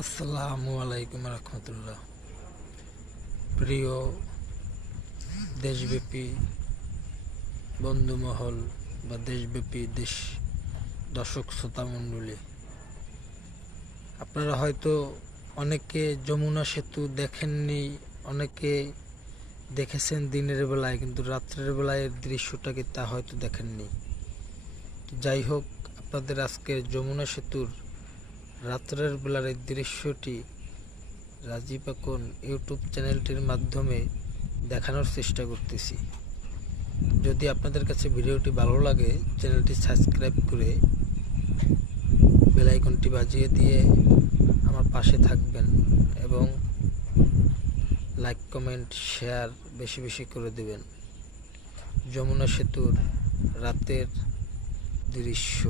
আসসালামু আলাইকুম রহমতুল্লাহ। প্রিয় দেশব্যাপী বন্ধুমহল বা দেশব্যাপী দর্শক শ্রোতা মণ্ডলী, আপনারা হয়তো অনেকে যমুনা সেতু দেখেননি, অনেকে দেখেছেন দিনের বেলায়, কিন্তু রাত্রের বেলায় এর দৃশ্যটাকে তা হয়তো দেখেননি। যাই হোক, আপনাদের আজকের যমুনা সেতুর রাত্রের বেলার এই দৃশ্যটি রাজীব আকন ইউটিউব চ্যানেলটির মাধ্যমে দেখানোর চেষ্টা করতেছি। যদি আপনাদের কাছে ভিডিওটি ভালো লাগে, চ্যানেলটি সাবস্ক্রাইব করে বেল আইকনটি বাজিয়ে দিয়ে আমার পাশে থাকবেন এবং লাইক কমেন্ট শেয়ার বেশি বেশি করে দেবেন। যমুনা সেতুর রাতের দৃশ্য